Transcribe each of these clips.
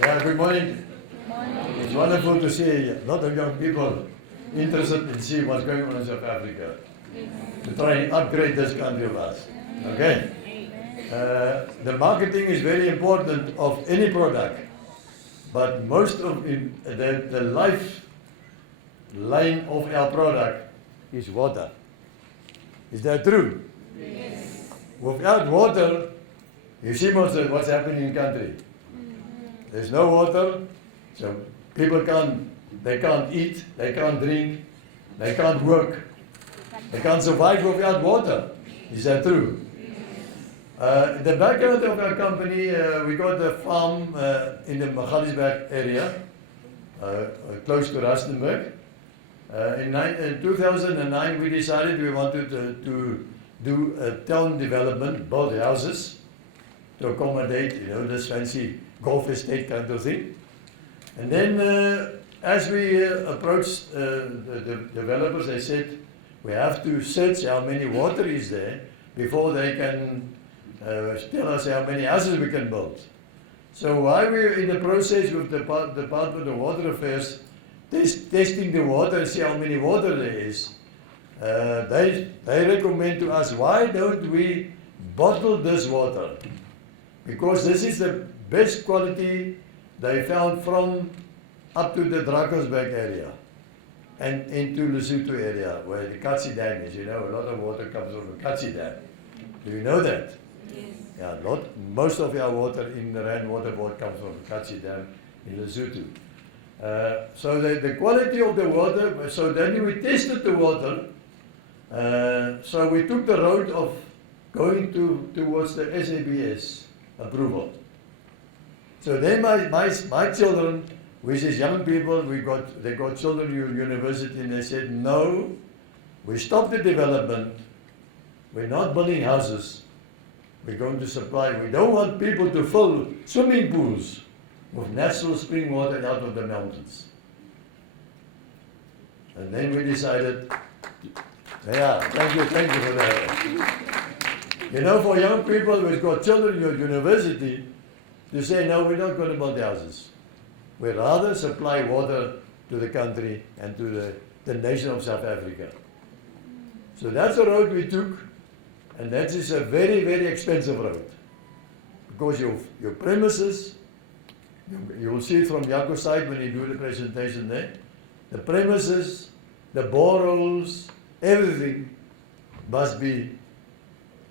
Yeah, good morning. It's wonderful to see a lot of young people interested in seeing what's going on in South Africa to try and upgrade this country of ours. Okay? The marketing is very important of any product, but most of the lifeline of our product is water. Is that true? Yes. Without water, you see what's happening in the country. There's no water, so people can't eat, they can't drink, they can't work, they can't survive without water. Is that true? The background of our company, we got a farm in the Magaliesberg area, close to Rustenburg. In 2009, we decided we wanted to do a town development, build houses to accommodate, this fancy golf estate kind of thing. And then as we approached the developers, they said, we have to search how many water is there before they can tell us how many houses we can build. So while we're in the process with the Department of Water Affairs, testing the water and see how many water there is, they recommend to us, why don't we bottle this water? Because this is the best quality they found from up to the Drakensberg area and into Lesotho area where the Katsi Dam is. A lot of water comes from the Katsi Dam. Do you know that? Yes. Yeah, most of our water in the Rand Water Board comes from the Katsi Dam in Lesotho. So the quality of the water, so then we tested the water. So we took the road of going towards the SABS approval. So then my children, which is young people, they got children in university, and they said, no, we stopped the development, we're not building houses, we're going to supply, we don't want people to fill swimming pools with natural spring water out of the mountains. And then we decided, yeah, thank you for that. For young people who've got children in university, to say, no, we're not going to build houses. We'd rather supply water to the country and to the nation of South Africa. So that's the road we took, and that is a very, very expensive road. Because your premises, you will see it from Jaco's side when you do the presentation there, the premises, the boreholes, everything must be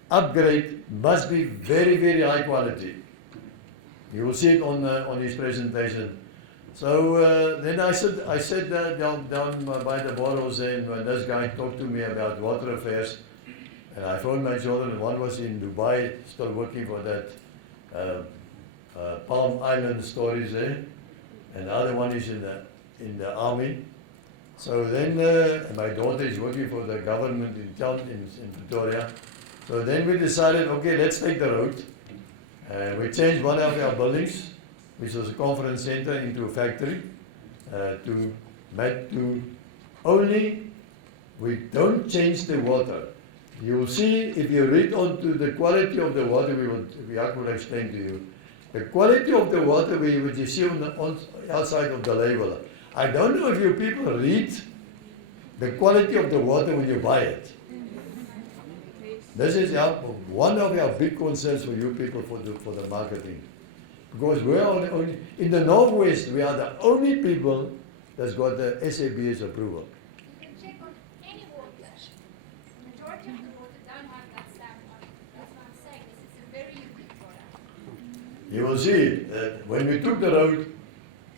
upgraded, must be very, very high quality. You will see it on his presentation. So then I sat down by the bottles there, and this guy talked to me about water affairs. And I phoned my children. One was in Dubai, still working for that Palm Island stories there, and the other one is in the army. So then my daughter is working for the government in town in Pretoria. So then we decided, okay, let's take the road. We changed one of our buildings, which was a conference center, into a factory. We don't change the water. You will see, if you read on to the quality of the water, I will explain to you. The quality of the water which you see on the outside of the label. I don't know if you people read the quality of the water when you buy it. This is one of our big concerns for you people for the marketing. Because we are only, in the Northwest, we are the only people that's got the SABS approval. You can check on any water. The majority of the water don't have that stamp on it. That's what I'm saying. This is a very unique product. You will see that when we took the road,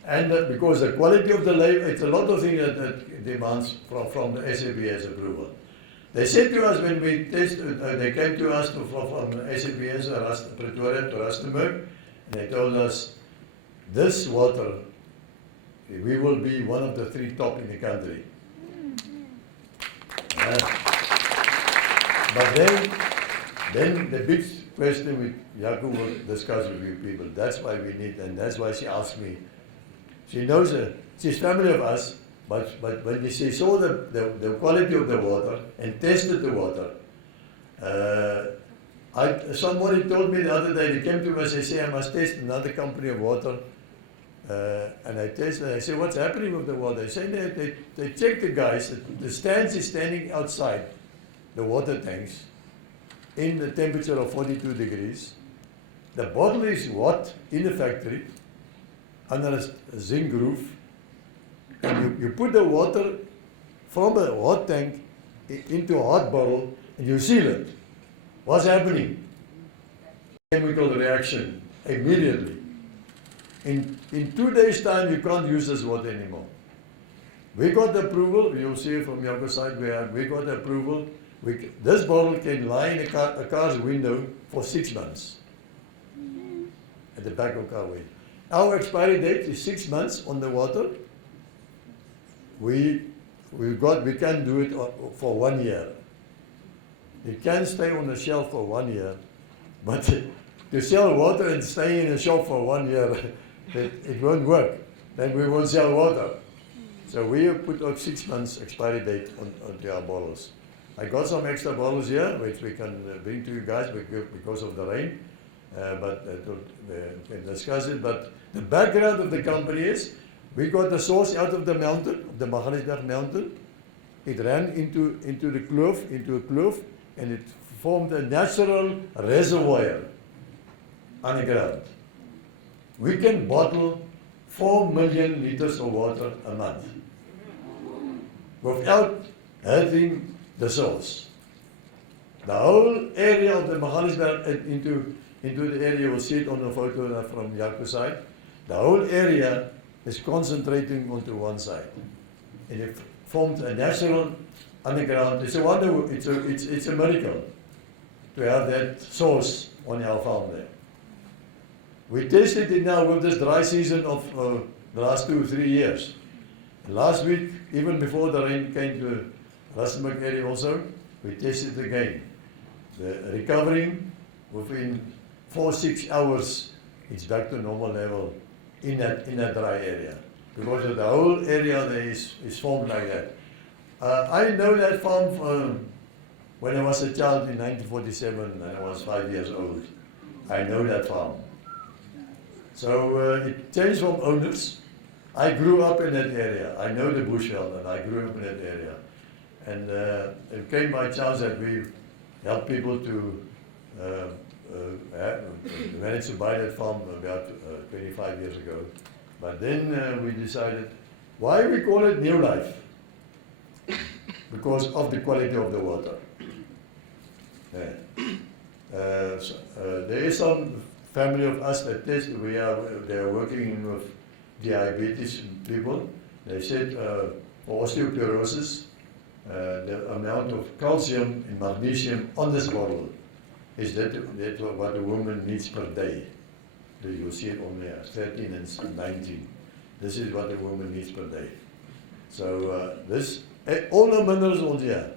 and because the quality of the label, it's a lot of things that demands from the SABS approval. They said to us when we tested, they came to us from SABS, Pretoria to Rustenburg, and they told us, this water, we will be one of the 3 top in the country. But then the big question Jaco will discuss with you people, that's why we need, and that's why she asked me. She knows she's family of us, but when she saw the quality of the water and tested the water, somebody told me the other day, they came to us, they say, I must test another company of water. And I tested, I said, what's happening with the water? They say they check the guys, the stands is standing outside the water tanks in the temperature of 42 degrees. The bottle is hot in the factory under a zinc roof. And you put the water from a hot tank into a hot bottle and you seal it. What's happening? Chemical reaction immediately. In 2 days' time, you can't use this water anymore. We got the approval, you'll see it from Jaco's side, we got the approval. This bottle can lie in a car's window for 6 months. At the back of car window. Our expiry date is 6 months on the water. We can do it for 1 year. It can stay on the shelf for 1 year, but to sell water and stay in a shop for 1 year, it won't work. Then we won't sell water. So we have put out 6 months expiry date on our bottles. I got some extra bottles here, which we can bring to you guys because of the rain. But we can discuss it. But the background of the company is, we got the source out of the mountain, the Magaliesberg mountain. It ran into a kloof, and it formed a natural reservoir underground. We can bottle 4 million liters of water a month without hurting the source. The whole area of the Magaliesberg into the area, you'll see it on the photo from Jaco's side. The whole area is concentrating onto one side. And it formed a natural underground. It's a wonder, it's a miracle to have that source on our farm there. We tested it now with this dry season of the last 2 or 3 years. And last week, even before the rain came to Rustenburg area also, we tested again. The recovering within 4-6 hours, it's back to normal level in that dry area. Because of the whole area there is formed like that. I know that farm when I was a child in 1947, and I was 5 years old. I know that farm. So it changed from owners. I grew up in that area. I know the bushveld, and I grew up in that area. And it came by chance that we helped people to manage to buy that farm about 25 years ago. But then we decided, why we call it Neolife? Because of the quality of the water. There is some family of us that test. They are working with diabetes people. They said for osteoporosis, the amount of calcium and magnesium on this bottle is that what a woman needs per day. You'll see it on there, 13 and 19. This is what a woman needs per day. So all the minerals on here.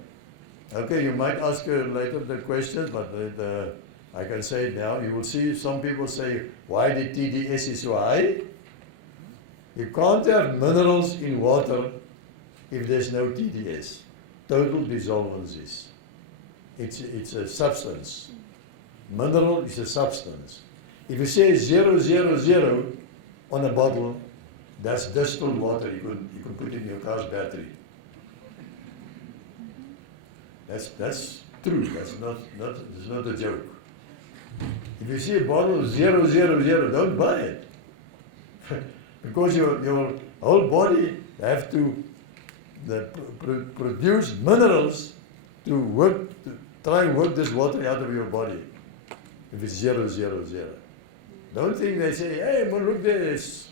Okay, you might ask later the question, but I can say it now. You will see some people say, why the TDS is so high? You can't have minerals in water if there's no TDS. Total dissolvencies. It's a substance. Mineral is a substance. If you say 000 on a bottle, that's distilled water. You can put it in your car's battery. That's true. That's not a joke. If you see a bottle of 000, don't buy it. Because your whole body have to produce minerals to try and work this water out of your body. If it's 000. Don't think they say, hey, but look there, it's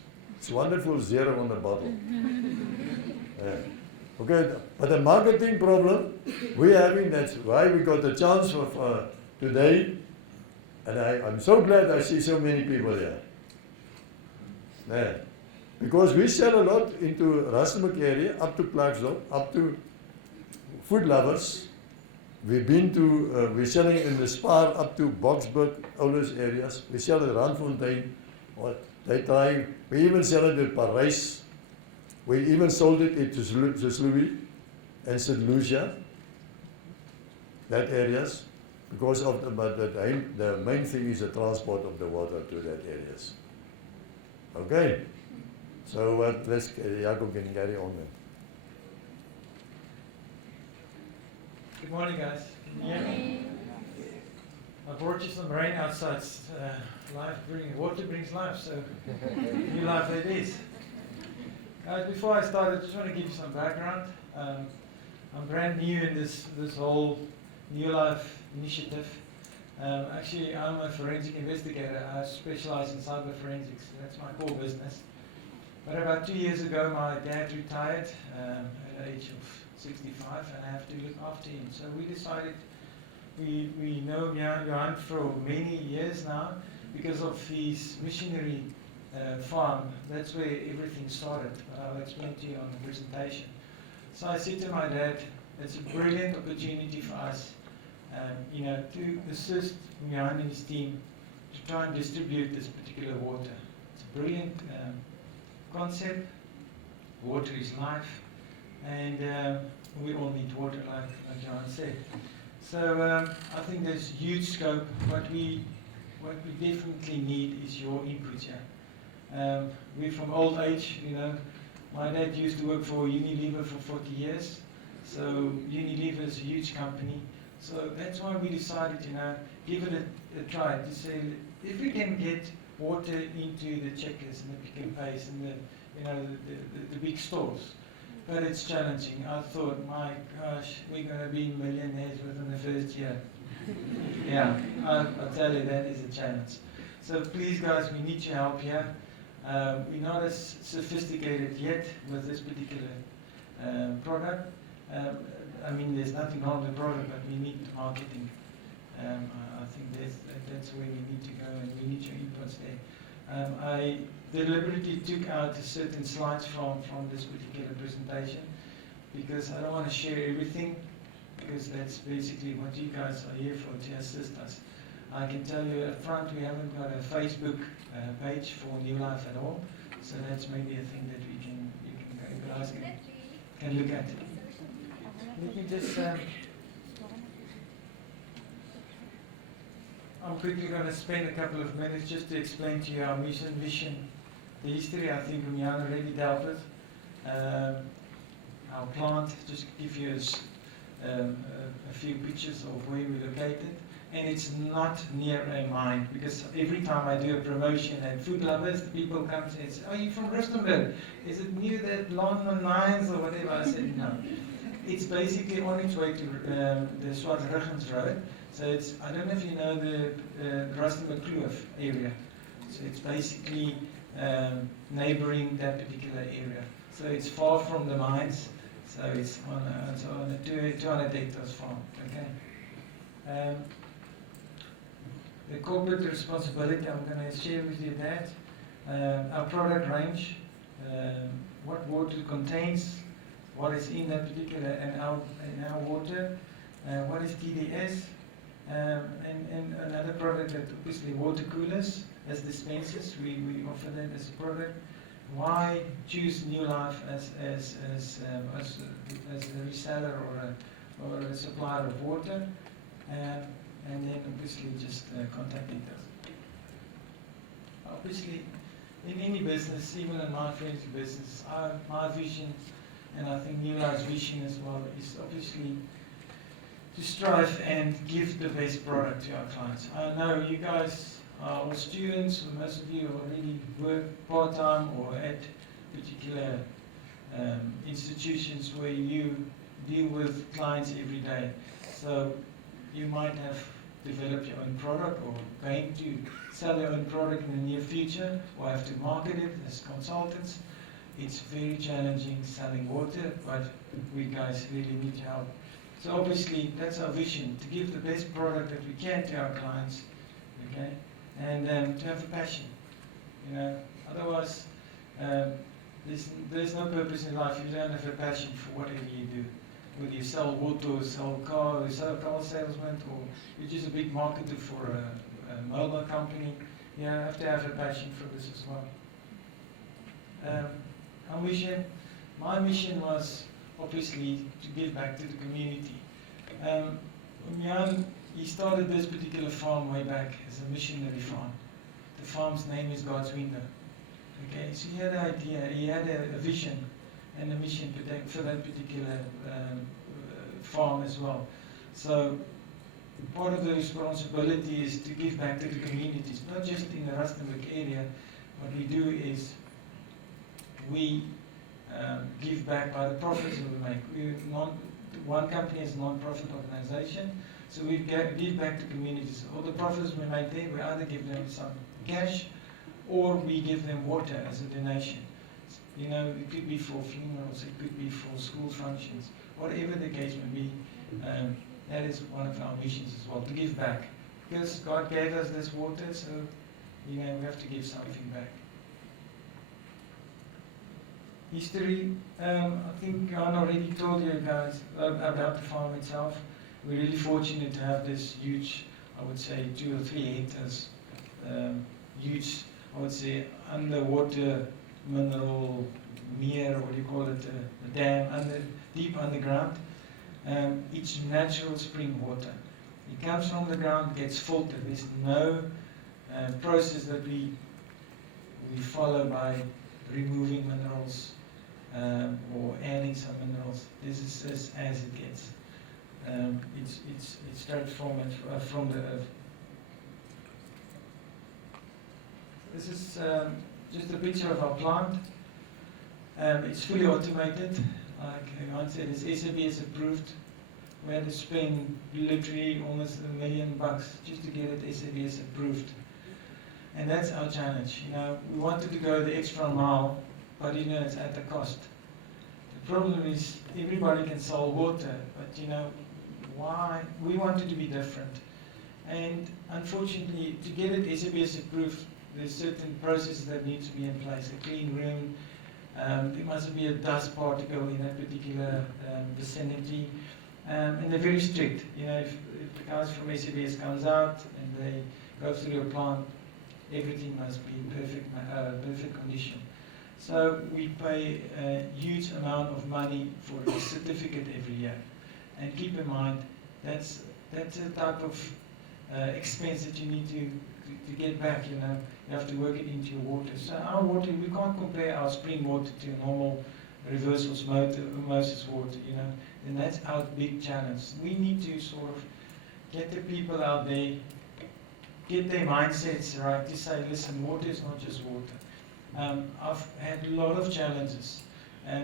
wonderful 0 on the bottle. Okay, but the marketing problem we're having, that's why we got the chance of today, and I'm so glad I see so many people here. Because we sell a lot into Rustenburg area, up to Klerksdorp, up to food lovers. We've been to, we're selling in the Spar up to Boksburg, all those areas. We sell at Randfontein. We even sell it in Paris. We even sold it into Louis and St. Lucia, that areas, because of the main thing is the transport of the water to that areas. Okay? So let's, Jacob can carry on then. Good morning, guys. Can you hear me? I brought you some rain outside. Water brings life, so new life it is. Guys, before I start, I just want to give you some background. I'm brand new in this whole Neolife initiative. Actually, I'm a forensic investigator. I specialize in cyber forensics. That's my core business. But about 2 years ago, my dad retired at the age of 65, and I have to look after him. So we decided, we know Johan for many years now because of his missionary farm. That's where everything started. I'll explain to you on the presentation. So I said to my dad, it's a brilliant opportunity for us, to assist Johan and his team to try and distribute this particular water. It's a brilliant concept. Water is life, and we all need water, like John said. So I think there's huge scope. What we definitely need is your input here. We're from old age, My dad used to work for Unilever for 40 years. So Unilever is a huge company. So that's why we decided, give it a try to say if we can get water into the Checkers and the Pick and Pays and the big stores. But it's challenging. I thought, my gosh, we're going to be millionaires within the first year. Yeah, I'll tell you, that is a challenge. So please, guys, we need your help here. We're not as sophisticated yet with this particular product. There's nothing wrong with the product, but we need marketing. I think that's where we need to go, and we need your inputs there. I deliberately took out certain slides from this particular presentation because I don't want to share everything, because that's basically what you guys are here for, to assist us. I can tell you up front, we haven't got a Facebook page for Neolife at all, so that's maybe a thing that you guys can look at. Let me just I'm quickly going to spend a couple of minutes just to explain to you our mission, vision, the history. I think Jan already dealt with. Our plant, just give you a few pictures of where we're located. And it's not near a mine, because every time I do a promotion at Food Lovers, the people come and say, "Are you from Rustenburg? Is it near that London mines or whatever?" I said, "No." It's basically on its way to the Swartruggens Road. So it's, I don't know if you know the Rustenburg area. So it's basically neighboring that particular area. So it's far from the mines. So it's on a 200 hectares farm. Okay. The corporate responsibility, I'm going to share with you that. Our product range, what water contains, what is in that particular, and our water, what is TDS, and another product that obviously water coolers as dispensers, we offer that as a product. Why choose Neolife as a reseller or a supplier of water? And then obviously just contact details. Obviously, in any business, even in my friend's business, my vision, and I think Neolife's vision as well, is obviously to strive and give the best product to our clients. I know you guys are all students, or most of you already work part-time or at particular institutions where you deal with clients every day. So you might have developed your own product or going to sell your own product in the near future or have to market it as consultants. It's very challenging selling water, but we guys really need help. So obviously that's our vision, to give the best product that we can to our clients, okay? And to have a passion, Otherwise, there's no purpose in life if you don't have a passion for whatever you do. Whether you sell water, or sell car, or sell a car salesman, or you're just a big marketer for a mobile company, you have to have a passion for this as well. Our mission, my mission was obviously to give back to the community. Jan, he started this particular farm way back as a missionary farm. The farm's name is God's Window. Okay, so he had an idea, he had a vision and a mission for that particular farm as well. So part of the responsibility is to give back to the communities, not just in the Rustenburg area. What we do is we give back by the profits that we make. One company is a non-profit organization, so we give back to communities. All the profits we make there, we either give them some cash or we give them water as a donation. You know, it could be for funerals, it could be for school functions, whatever the case may be. That is one of our missions as well, to give back. Because God gave us this water, so you know, we have to give something back. History, I think Jan already told you guys about the farm itself. We're really fortunate to have this huge, I would say 2 or 3 hectares, huge, I would say, underwater mineral mere, what do you call it, a dam, deep underground. It's natural spring water. It comes from the ground, gets filtered. There's no process that we follow by removing minerals or adding some minerals. This is just as it gets. It's straight from the earth. This is just a picture of our plant. It's fully automated. Like I said, it's SBS approved. We had to spend literally almost $1 million just to get it SBS approved. And that's our challenge. You know, we wanted to go the extra mile, but you know, it's at the cost. The problem is everybody can sell water, but you know, why? We wanted to be different. And unfortunately, to get it SBS approved, there's certain processes that need to be in place. A clean room, there must be a dust particle in that particular vicinity. And they're very strict. You know, if the guys from SBS comes out and they go through a plant, everything must be in perfect condition. So we pay a huge amount of money for a certificate every year. And keep in mind, that's a type of expense that you need to get back, you know. You have to work it into your water. So our water, we can't compare our spring water to a normal reverse osmosis water, you know. And that's our big challenge. We need to sort of get the people out there, get their mindsets right to say, listen, water is not just water. I've had a lot of challenges.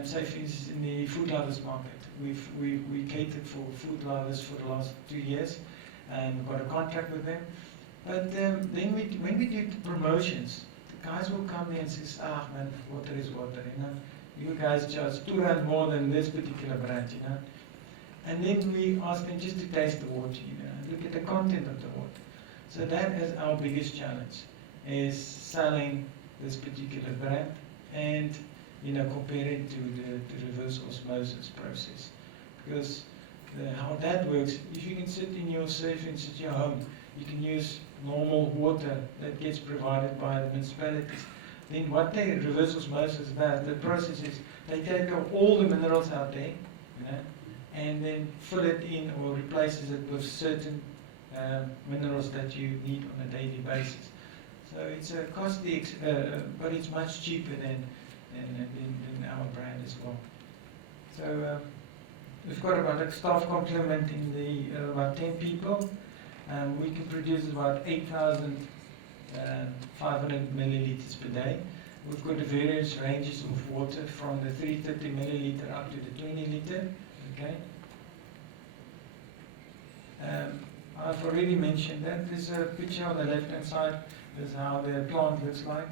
Say for instance in the food lovers market. We catered for food lovers for the last 2 years. We've got a contract with them. But then when we do the promotions, the guys will come there and say, ah man, water is water, you know. You guys charge $2 more than this particular brand, you know. And then we ask them just to taste the water, you know, and look at the content of the water. So that is our biggest challenge, is selling this particular brand and, you know, comparing to the reverse osmosis process. Because how that works, if you can sit in your safe and sit at your home, you can use normal water that gets provided by the municipalities. Then what they reverse osmosis does, the process is they take out all the minerals out there, you know, and then fill it in or replaces it with certain minerals that you need on a daily basis. So it's a costly, but it's much cheaper than our brand as well. So we've got about a staff complement in the about 10 people. We can produce about 8,500 milliliters per day. We've got the various ranges of water from the 330 milliliter up to the 20 liter. Okay. I've already mentioned that. There's a picture on the left-hand side. There's how the plant looks like.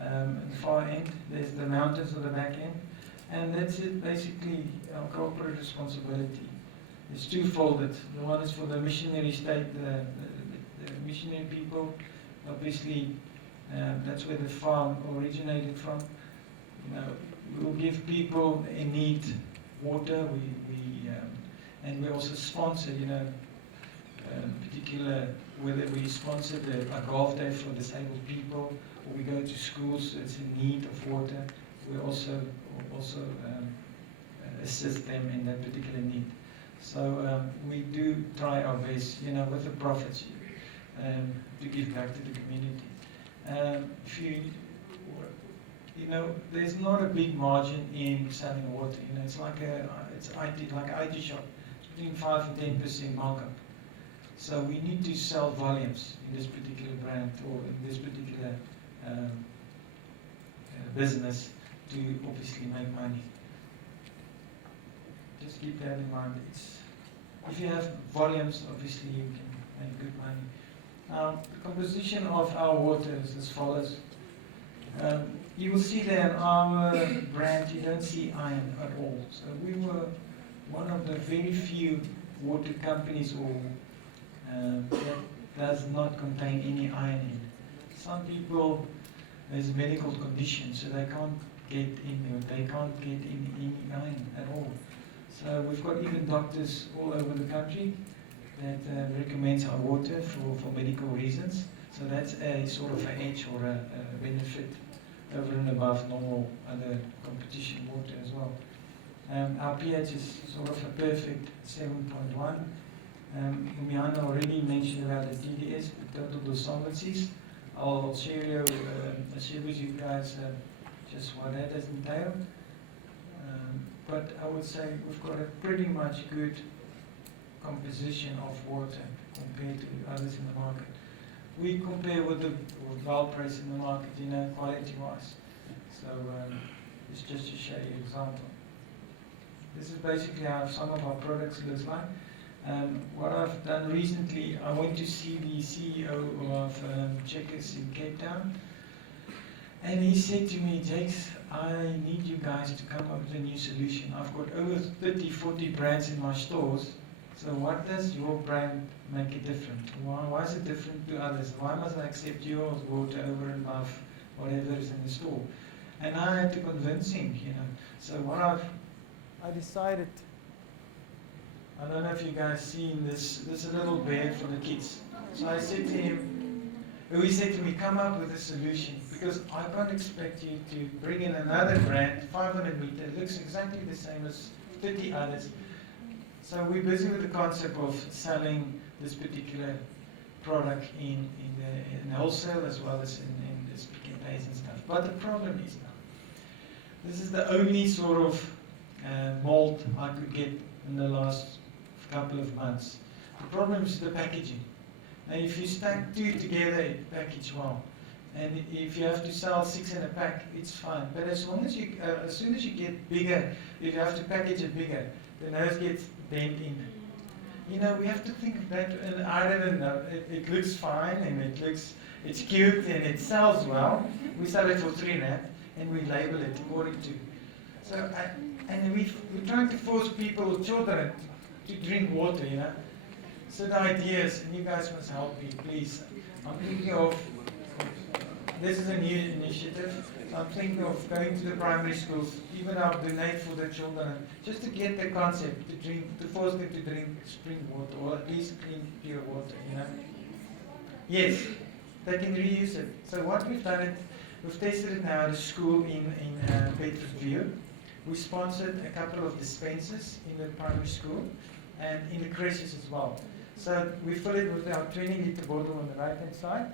At the far end, there's the mountains on the back end. And that's it, basically, our corporate responsibility. It's twofolded. The one is for the missionary state, the missionary people. Obviously, that's where the farm originated from. You know, we'll give people in need water. And we also sponsor, you know, particular, whether we sponsor a golf day for disabled people, or we go to schools that's in need of water. We also assist them in that particular need. So we do try our best, you know, with the profits, to give back to the community. you know, there's not a big margin in selling water. You know, it's like an IT shop. It's between 5 and 10% markup. So we need to sell volumes in this particular brand or in this particular business to obviously make money. Just keep that in mind. If you have volumes, obviously you can make good money. Now, the composition of our water is as follows. You will see there in our brand, you don't see iron at all. So we were one of the very few water companies that does not contain any iron in it. Some people, there's a medical condition, so they can't get in any iron at all. So we've got even doctors all over the country that recommends our water for medical reasons. So that's a sort of an edge or a benefit over and above normal other competition water as well. Our pH is sort of a perfect 7.1. Umiana already mentioned about the TDS, the total dose solvencies. I'll share with you guys just what that does entail. But I would say we've got a pretty much good composition of water compared to others in the market. We compare with the Valpraise in the market, you know, quality-wise. So it's just to show you an example. This is basically how some of our products looks like. What I've done recently, I went to see the CEO of Checkers in Cape Town, and he said to me, Jakes, I need you guys to come up with a new solution. I've got over 30, 40 brands in my stores. So what does your brand make it different? Why is it different to others? Why must I accept your water over and above whatever is in the store? And I had to convince him, you know. So what I decided, I don't know if you guys seen this is a little bear for the kids. So I said to him, he said to me, come up with a solution, because I can't expect you to bring in another brand, 500 meter, looks exactly the same as 30 others. So we're busy with the concept of selling this particular product in wholesale as well as in this Pick n Pays and stuff. But the problem is now, this is the only sort of mold I could get in the last couple of months. The problem is the packaging. Now if you stack two together, it package well. And if you have to sell 6 in a pack, it's fine. But as soon as you get bigger, if you have to package it bigger, the nose gets bent in. You know, we have to think of that, and I don't know, it looks fine, and it's cute, and it sells well. We sell it for 3 rand, and we label it according to. So, we're trying to force people, children, to drink water, you know. So the idea is, and you guys must help me, please. I'm thinking of, this is a new initiative. I'm thinking of going to the primary schools, even I'll donate for the children, just to get the concept, to force them to drink spring water, or at least clean, pure water, you know. Yes, they can reuse it. So what we've done, we've tested it now at a school in Bedfordview. We sponsored a couple of dispensers in the primary school and in the creches as well. So we fill it with our 20-liter bottle on the right-hand side.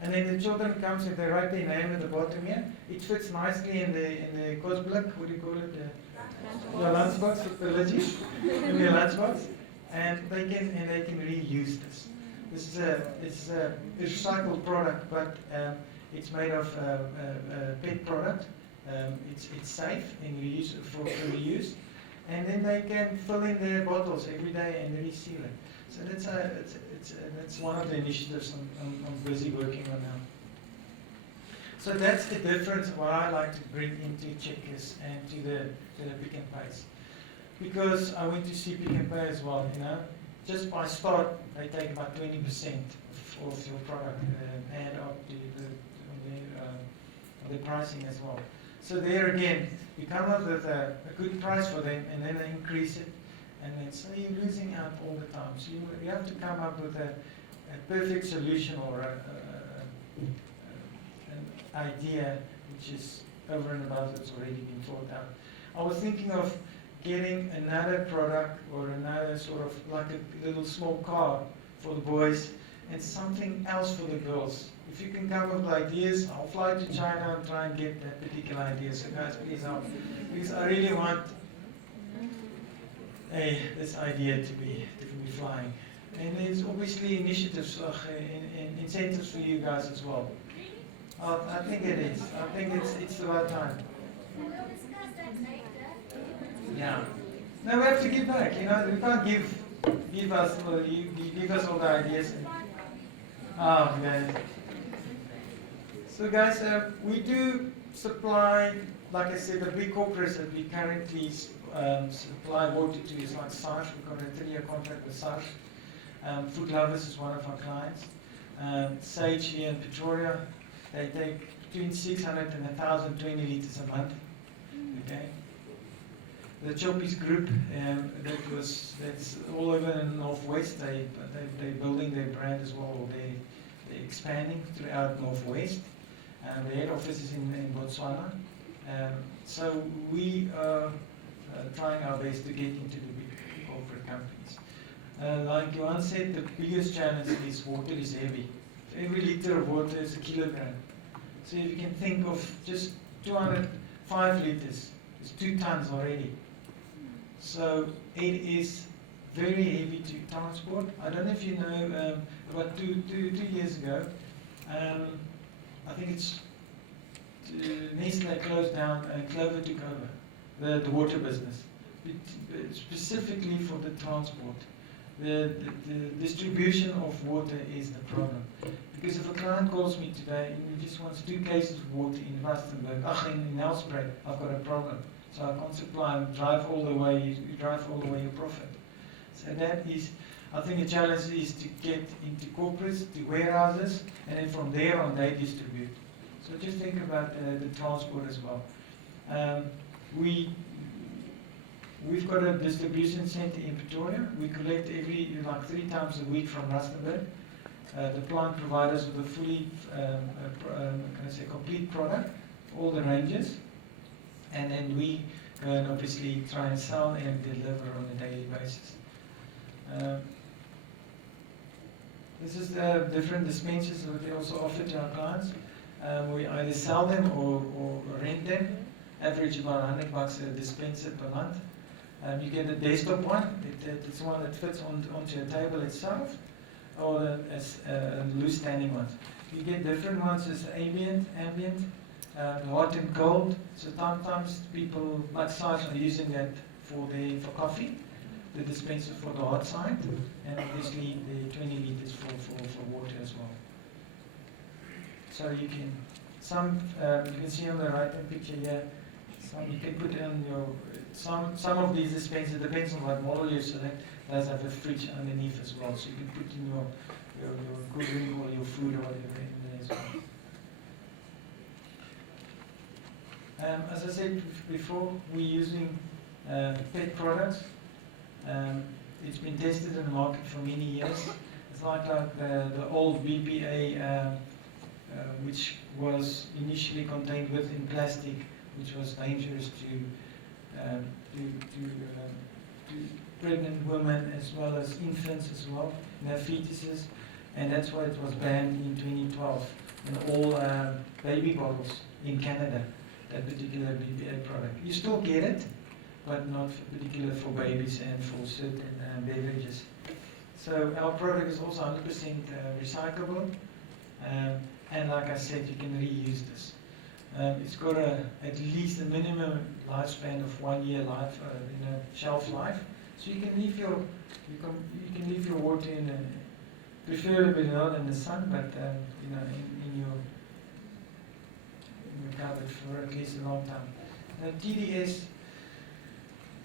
And then the children comes, if they write their name at the bottom here, it fits nicely in the kosblik, what do you call it? The lunchbox of the legis, in the lunchbox. And they can reuse this. It's a recycled product, but it's made of PET product. It's safe and for reuse. And then they can fill in their bottles every day and reseal it. So that's one of the initiatives I'm busy working on now. So that's the difference what I like to bring into Checkers and to the Pick n Pays. Because I went to see Pick n Pay as well, you know. Just by start, they take about 20% of your product and add up the pricing as well. So there again, you come up with a good price for them, and then they increase it. And then, so you're losing out all the time. So you have to come up with a perfect solution or an idea which is over and above that's already been thought out. I was thinking of getting another product or another sort of like a little small car for the boys and something else for the girls. If you can come up with ideas, I'll fly to China and try and get that particular idea. So guys, please help. Because I really want this idea to be flying. And there's obviously initiatives, incentives for you guys as well. I think it is. I think it's the right time. We'll discuss that later. Yeah. No, we have to give back. You know, we can't give us you give us all the ideas. Oh man. So guys, we do supply, like I said, the big corporates that we currently supply water to is like Sarge. We've got a 3-year contract with Sarge. Food Lovers is one of our clients. Sage here in Pretoria, they take between 600 and 1,020 liters a month. Okay. The Choppies Group, that's all over in the Northwest. They're building their brand as well. They're expanding throughout Northwest. The head office is in Botswana. So we are trying our best to get into the big corporate companies. Like Johan said, the biggest challenge is water is heavy. So every liter of water is a kilogram. So if you can think of just 205 liters, it's 2 tons already. So it is very heavy to transport. I don't know if you know, about two years ago, I think it's Nestle closed down and Clover took over the water business, specifically for the transport. The distribution of water is the problem. Because if a client calls me today and he just wants 2 cases of water in Rustenburg, in Nelspruit, I've got a problem. So I can't supply and drive all the way, you drive all the way your profit. So that is, I think the challenge is to get into corporates, to warehouses, and then from there on they distribute. So just think about the transport as well. We've got a distribution center in Pretoria. We collect like 3 times a week from Rustenburg. The plant provides us with a fully, complete product, all the ranges. And then we can obviously try and sell and deliver on a daily basis. This is the different dispensers that we also offer to our clients. We either sell them or rent them. Average about $100 a dispenser per month. You get a desktop one. It's one that fits onto a table itself, or a loose standing one. You get different ones as ambient, hot and cold. So sometimes people like Sarge are using that for coffee, the dispenser for the hot side, and obviously the 20 liters for water as well. So you can you can see on the right hand picture here. You can put in your some of these dispensers, depends on what model you select, does have a fridge underneath as well, so you can put in your good drink or your food or whatever in there as well. As I said before, we're using PET products. It's been tested in the market for many years. It's like the old BPA, which was initially contained within plastic, which was dangerous to pregnant women as well as infants as well, their fetuses, and that's why it was banned in 2012 in all baby bottles in Canada, that particular BPA product. You still get it, but not particular for babies and for certain beverages. So our product is also 100% recyclable, and like I said, you can reuse this. It's got at least a minimum lifespan of 1 year life, shelf life. So you can leave your water in, preferably not in the sun, but in your cupboard for at least a long time. TDS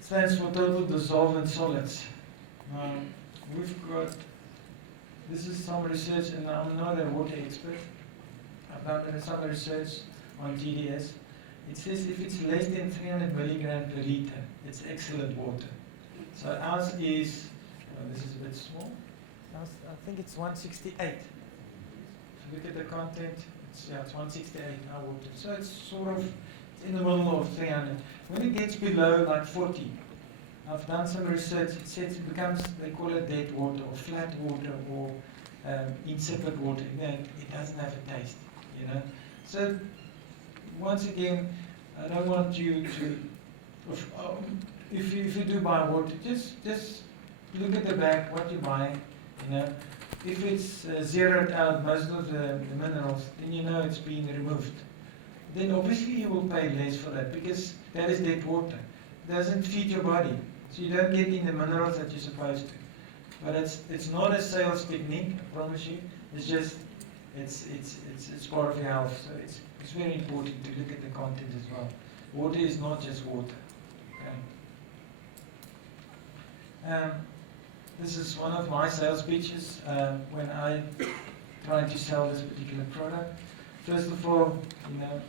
stands for total dissolvent solids. This is some research, and I'm not a water expert. I've done some research on TDS. It says if it's less than 300 milligram per liter, it's excellent water. So ours is, this is a bit small, I think it's 168. If you look at the content, it's 168 our water. So it's sort of in the middle of 300. When it gets below like 40, I've done some research, it says it becomes, they call it dead water or flat water, or insipid water. It doesn't have a taste, you know. So once again, I don't want you to, if you do buy water, just look at the back, what you're buying, you know. If it's zeroed out most of the minerals, then you know it's been removed. Then obviously you will pay less for that because that is dead water. It doesn't feed your body, so you don't get in the minerals that you're supposed to. But it's not a sales technique, I promise you. It's just it's part of your health. So it's very important to look at the content as well. Water is not just water. Okay. This is one of my sales pitches when I try to sell this particular product. First of all, you know,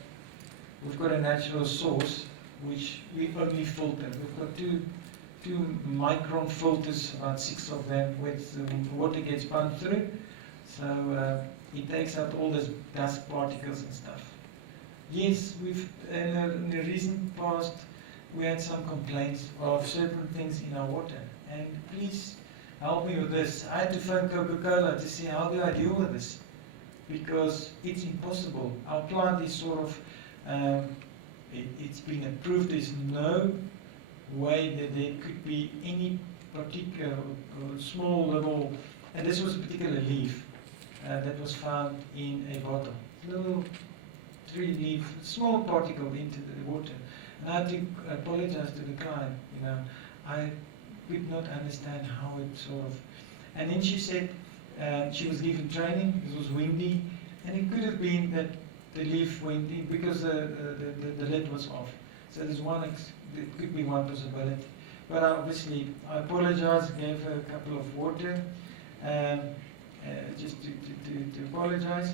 we've got a natural source which we only filter. We've got two micron filters, about 6 of them, which the water gets pumped through. So it takes out all those dust particles and stuff. Yes, we've in the recent past we had some complaints of certain things in our water, and please help me with this. I had to phone Coca-Cola to see how do I deal with this, because it's impossible. Our plant is sort of it's been approved. There's no way that there could be any particular small little, and this was a particular leaf that was found in a bottle. Little 3-leaf, small particle into the water. And I had to apologize to the client, you know. I could not understand how it sort of, and then she said she was given training, it was windy, and it could have been that the leaf went in because the lid was off. So there's there could be one possibility. But obviously, I apologize, gave her a couple of water, just to apologize.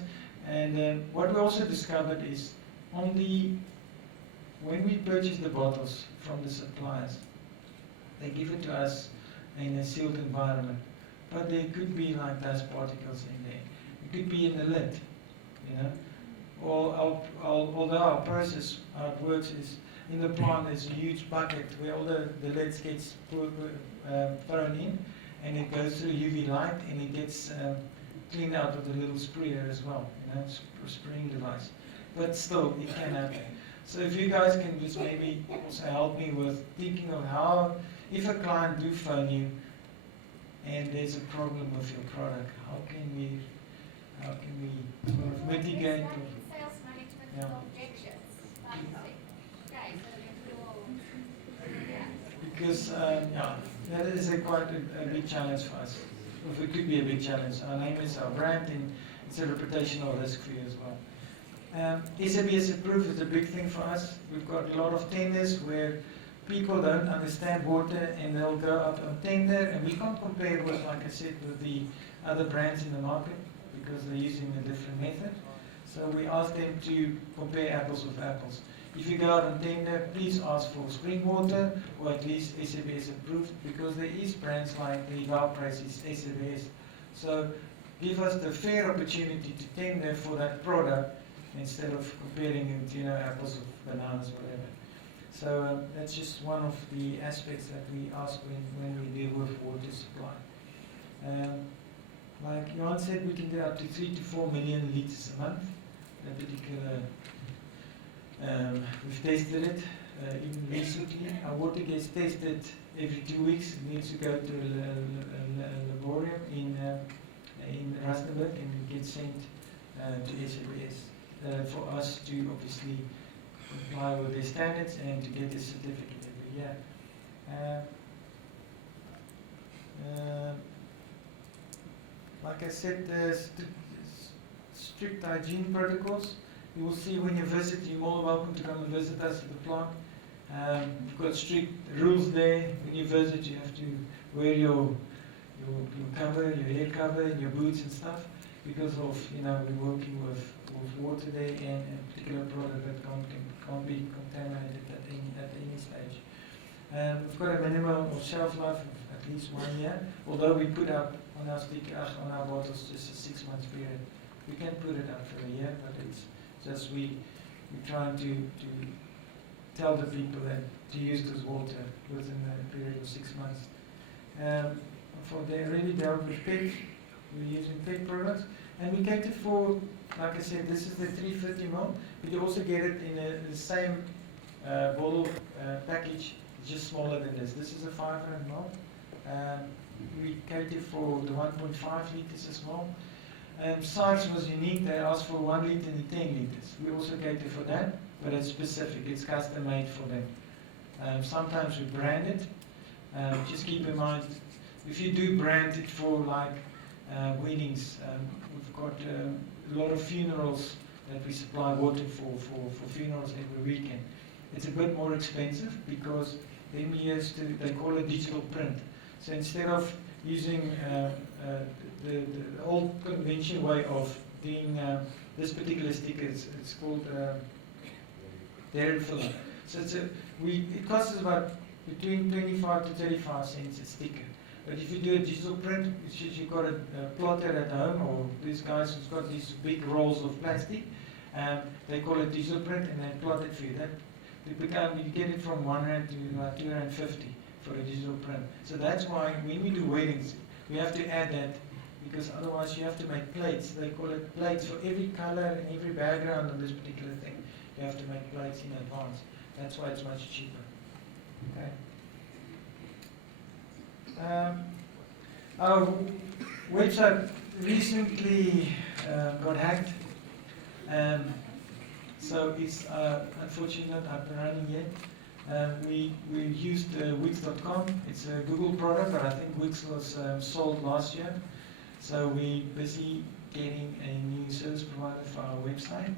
And what we also discovered is when we purchase the bottles from the suppliers, they give it to us in a sealed environment. But there could be like dust particles in there. It could be in the lid, you know. Although our process, how it works is, in the plant there's a huge bucket where all the lids gets thrown in, and it goes through UV light, and it gets cleaned out with a little sprayer as well, you know, spraying device. But still, it can happen. So if you guys can just maybe also help me with thinking of how, if a client do phone you and there's a problem with your product, how can we sort of mitigate? Sales management Yeah. objections. Okay, so then we'll, yeah. Because that is quite a big challenge for us. Or it could be a big challenge. Our name is our brand, and it's a reputational risk for you as well. SABS approved is a big thing for us. We've got a lot of tenders where people don't understand water and they'll go out on tender, and we can't compare with, like I said, with the other brands in the market because they're using a different method. So we ask them to compare apples with apples. If you go out on tender, please ask for spring water or at least SABS approved, because there is brands like the Valprice is SABS. So give us the fair opportunity to tender for that product instead of comparing it, you know, apples with bananas, whatever. So that's just one of the aspects that we ask when we deal with water supply. Like Johan said, we can do up to 3 to 4 million liters a month. That particular, we've tested it even recently. Our water gets tested every 2 weeks. It needs to go to a laboratorium in Rustenburg, and it gets sent to SABS for us to obviously comply with their standards and to get a certificate every year. Like I said, there's strict hygiene protocols. You will see when you visit, you're more welcome to come and visit us at the plant. We've got strict rules there. When you visit, you have to wear your cover, your hair cover, and your boots and stuff, because of, you know, we're working with water there and a particular product that can't be contaminated at any stage. We've got a minimum of shelf life of at least 1 year, although we put up on our bottles just a 6 month period. We can put it up for a year, but it's just we're trying to tell the people that to use this water within a period of 6 months. They already dealt with pig. We're using pet products. And we cater for, like I said, this is the 350ml, but you also get it in the same bottle package, just smaller than this. This is a 500ml. We cater for the 1.5 liters as well. Size was unique. They asked for 1 liter and 10 liters. We also cater for that, but it's specific. It's custom made for them. Sometimes we brand it. Just keep in mind, if you do brand it for like weddings, we've got a lot of funerals that we supply water for funerals every weekend. It's a bit more expensive because then we used to, they call it digital print. So instead of using the old conventional way of doing this particular sticker, it's called dairy filler. So it costs us about between 25 to 35 cents a sticker. But if you do a digital print, it's just you've got a plotter at home, or these guys who've got these big rolls of plastic, they call it digital print, and they plot it for you. You get it from 1 rand to about 2 rand 50 for a digital print. So that's why when we do weddings, we have to add that, because otherwise you have to make plates. They call it plates for every color and every background on this particular thing. You have to make plates in advance. That's why it's much cheaper. Okay. Our website recently got hacked, so it's unfortunately not up and running yet. We used Wix.com. It's a Google product, but I think Wix was sold last year. So we're busy getting a new service provider for our website.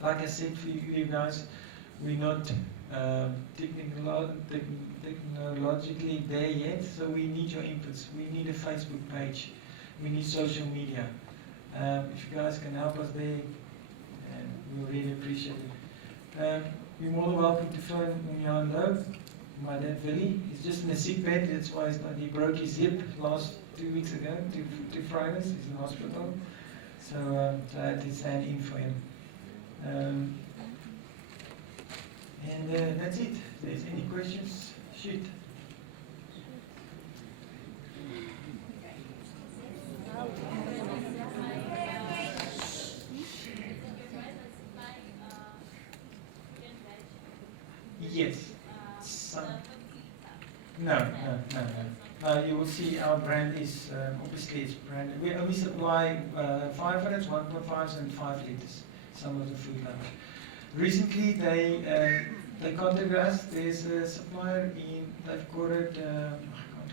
Like I said for you guys, we're not technologically there yet, so we need your inputs. We need a Facebook page. We need social media. If you guys can help us there, we'll really appreciate it. You're more than welcome to phone me on low. My dad Willie, he's just in a sick bed. That's why he broke his hip last 2 weeks ago, two Fridays. He's in hospital. So I had to stand in for him. And that's it. If there's any questions, shoot. Yes. No. You will see our brand is, obviously it's branded. We only supply 500s, 1.5s and 5 liters, some of the food lovers. Recently they contacted us. There's a supplier they've got it, I can't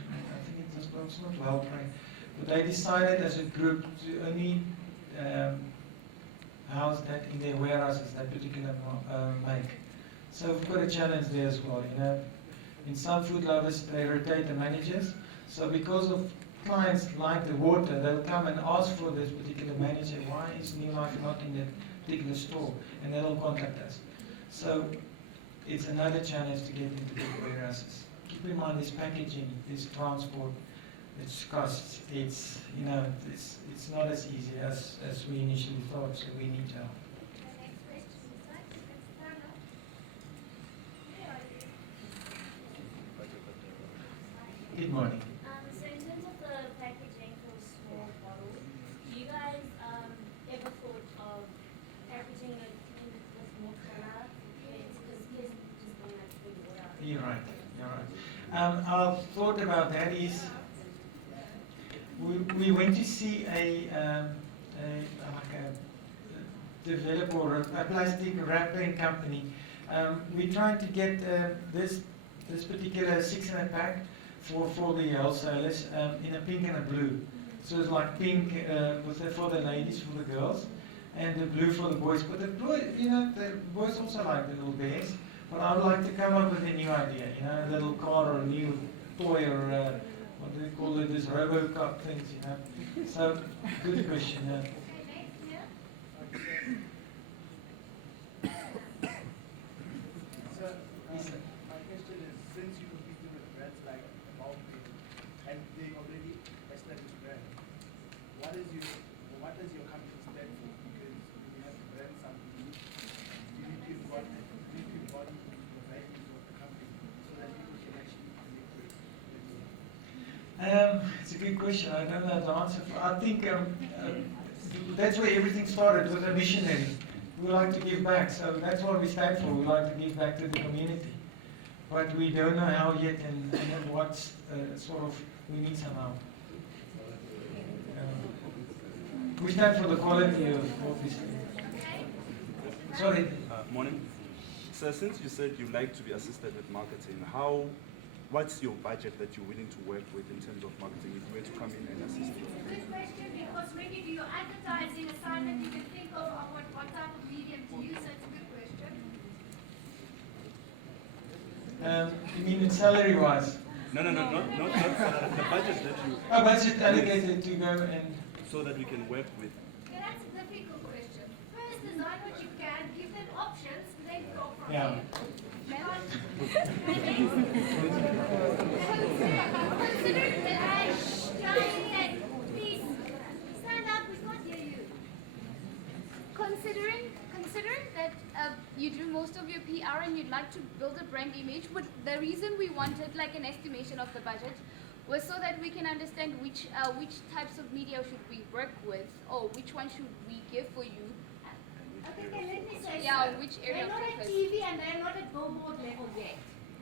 remember, I think it's not well-trained, but they decided as a group to only house that in their warehouses, that particular make. So we've got a challenge there as well, you know. In some food lovers, they rotate the managers. So because of clients like the water, they'll come and ask for this particular manager. Why is Neolife not in that particular store? And they'll contact us. So it's another challenge to get into the warehouses. Keep in mind this packaging, this transport, its costs. It's it's not as easy as we initially thought. So we need help. Good morning. So in terms of the packaging for small bottles, do you guys ever thought of packaging it with more color? Because kids just don't like food water. You're right. Our thought about that is we went to see a developer or a plastic wrapping company. We're trying to get this particular 600 pack for the wholesalers in a pink and a blue. So it's like pink for the ladies, for the girls, and the blue for the boys. But the boys also like the little bears. But I would like to come up with a new idea, a little car or a new toy or what do they call it, this RoboCop things, So, good question. My question is, since you compete with brands like Maltby and they already established brand, what does your company stand for? Because you have to brand something unique. Do you give body to the values of the company so that people can actually connect with it? It's a a good question. I don't know the answer. I think that's where everything started with a missionary. We like to give back, so that's what we stand for. We like to give back to the community. But we don't know how yet and what sort of we need somehow. We stand for the quality of obviously. Sorry. Morning. So since you said you like to be assisted with marketing, what's your budget that you're willing to work with in terms of marketing if you were to come in and assist you? Good question, because when you do your advertising assignment, you can think of what type of medium to use, so it's a good question. You mean in salary-wise? No, not the budget that you... A budget allocated to go and... So that we can work with... Okay, that's a difficult question. First, design what you can, give them options, then go from Yeah. there. Consider that please stand up, we can't hear you. Considering that you do most of your PR and you'd like to build a brand image, but the reason we wanted like an estimation of the budget was so that we can understand which types of media should we work with, or which one should we give for you. Okay, let me say which area they're not at focus. TV and they're not at billboard level yet.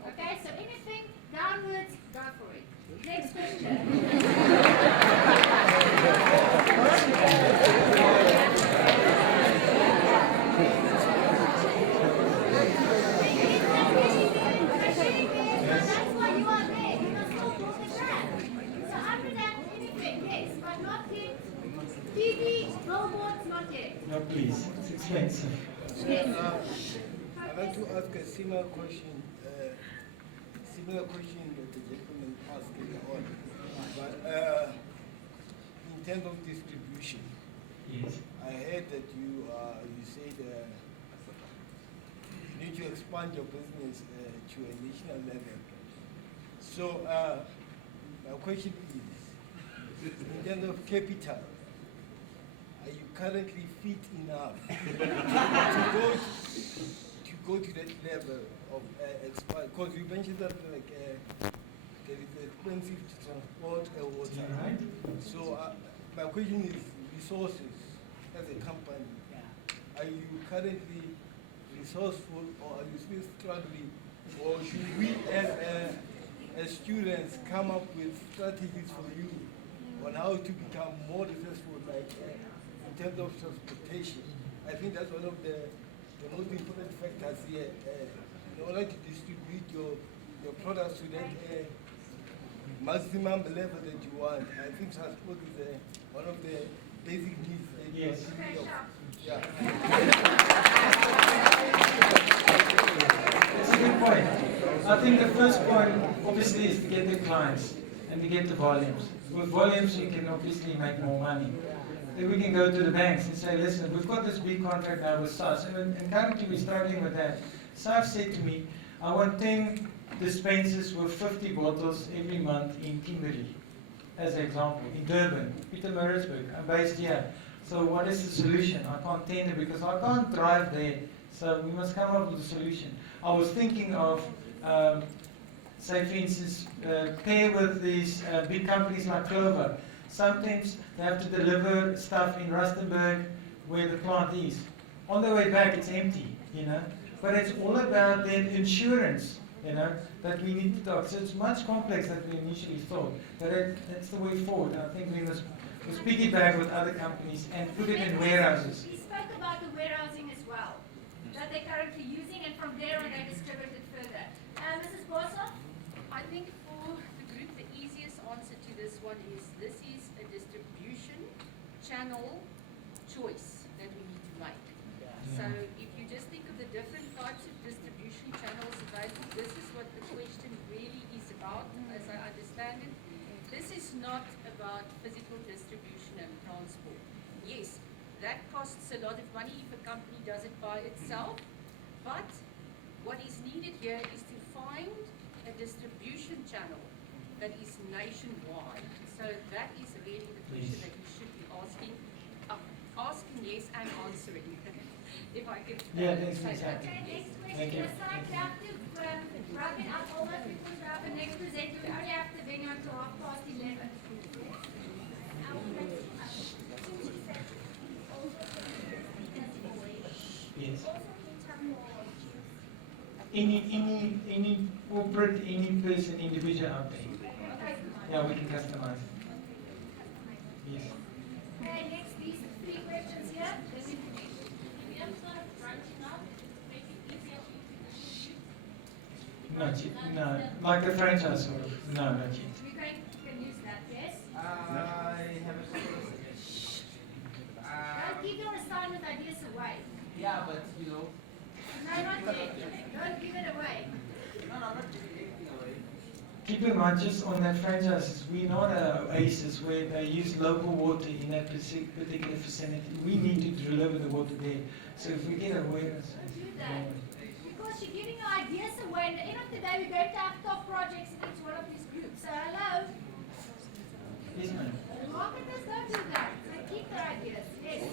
Okay, so anything downwards, go for it. Next question. That's why you are there. You must still build the brand. So after that, anything, yes, but not yet. TV, billboards, not yet. No, please. It's expensive. I'd like to ask a similar question that the gentleman asked earlier on. But in terms of distribution, Yes. I heard that you said you need to expand your business to a national level. So my question is, in terms of capital, are you currently fit enough to go to that level of expand? Because you mentioned that like it is expensive to transport water. Right. So my question is resources as a company. Are you currently resourceful or are you still struggling? Or should we as students come up with strategies for you on how to become more resourceful, like in terms of transportation? I think that's one of the most important factors here. In order to distribute your products to that maximum level that you want, I think transport is one of the basic needs that you Yes. are thinking of. Yeah. That's a good point. I think the first point, obviously, is to get the clients and to get the volumes. With volumes, you can obviously make more money. Then we can go to the banks and say, listen, we've got this big contract now with SAS, and currently we're struggling with that. SAS said to me, I want 10 dispensers with 50 bottles every month in Kimberley, as an example, in Durban, Pietermaritzburg. I'm based here. So what is the solution? I can't tender because I can't drive there. So we must come up with a solution. I was thinking of, say for instance, pair with these big companies like Clover. Sometimes they have to deliver stuff in Rustenburg where the plant is. On the way back it's empty, you know. But it's all about then insurance, you know, that we need to talk. So it's much complex than we initially thought. But that's the way forward. I think we must piggyback with other companies and put it in warehouses. We spoke about the warehousing as well, that they're currently using, and from there on they distribute it further. Mrs. Bossoff? I think for the group, the easiest answer to this one is this is a distribution channel choice that we need to make. So if you just think of the different types of distribution channels available, this is what the question really is about, as I understand it. This is not about physical distribution and transport. Yes, that costs a lot of money if a company does it by itself, but what is needed here is to find a distribution channel that is nationwide. So that is really the question that you should be asking, yes, and answering. If I could say that. Okay, next Thank question. you. Aside, you have to wrap it up almost because we have the next presenter. We only have the venue until 11:30. Yes. Also cater for Any corporate, any person, individual out there. Yeah, we can customize it. Yes. Okay, next, these 3 questions here. Then we finish. If you have sort of branching out, make it easier for you to Not yet. No. Like a franchise sort of. No, not yet. We can use that, yes? I have a couple of suggestions. Don't give your assignment ideas away. Yeah, but you know, No, not yet. Don't give it away. no, I'm not giving anything away. Keep in mind, just on that franchises, we're not a oasis where they use local water in that particular vicinity. We need to deliver the water there. So if we get awareness. Don't do that. Because you're giving your ideas away. At the end of the day, we're going to have top projects in each one of these groups. So hello. Yes, ma'am. Marketers don't do that. They keep their ideas. Yes.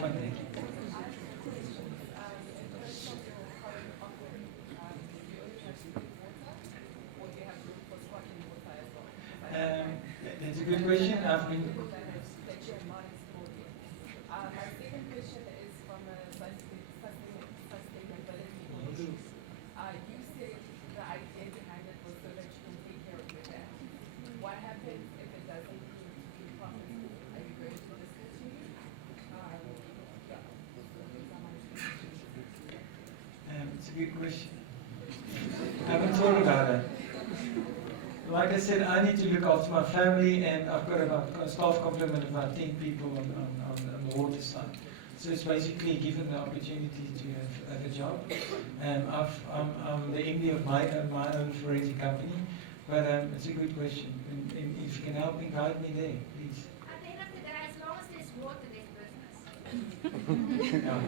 Okay. That's a good question. I've been. My second question is from a sustainability point of view. You said the idea behind it was so that you can take care of your dad. What happens if it doesn't prove to be profitable? Are you going to discontinue? It's a good question. I haven't thought about it. Like I said, I need to look after my family, and I've got about a staff complement of about 10 people on the water side. So it's basically given the opportunity to have a job. I'm the MD of my own forensic company, but it's a good question. And if you can help me, guide me there, please. At the end of the day, as long as there's water, there's business. Yeah.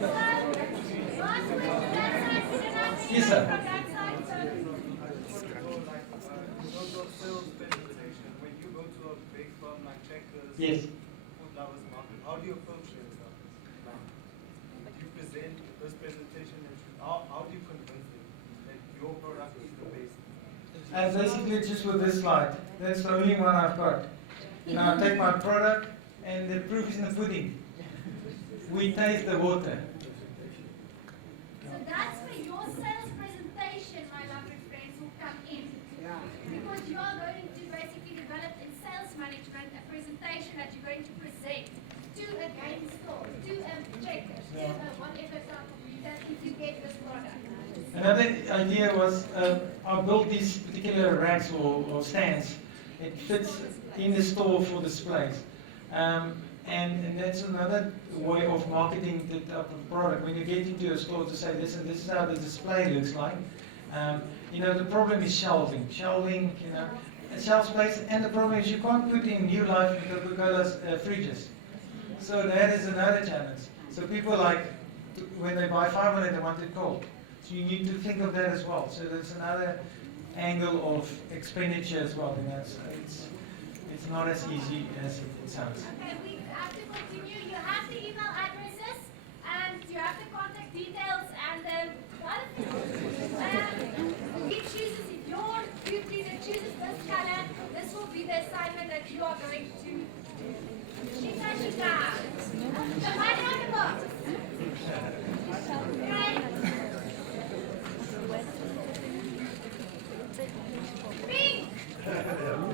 So, last question, that side, we don't have any Yes, sir. from that side, so those sales presentation, when you go to a big firm like Checkers, Yes. Food Lovers Market, how do you approach yourself? Like, do you present this presentation and how do you convince them that your product is the best? Basically, just with this slide, that's the only one I've got. Now I take my product, and the proof is in the pudding. We taste the water. So that's where your sales presentation, my lovely friends, will come in. Because you are going to basically develop in sales management a presentation that you're going to present to a game store, to a Checkers, to a whatever type of retailer if you get this product. Another idea was I built these particular racks or stands. It fits in the store for displays. And that's another way of marketing the type of product. When you get into a store to say, listen, this is how the display looks like. The problem is shelving. Shelving, shelf space, and the problem is you can't put in Neolife and Coca-Cola's fridges. So that is another challenge. So people when they buy 500, they want it cold. So you need to think of that as well. So that's another angle of expenditure as well. And it's not as easy as it sounds. Okay, we have to continue. You have the email addresses and you have the contact details and then he chooses, if your group leader chooses this color, this will be the assignment that you are going to do. Shika, shika. The money on the box. Okay. Pink.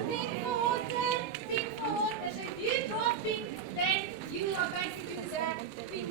Pink for water, pink for water. So if you draw pink, then you are going to do the pink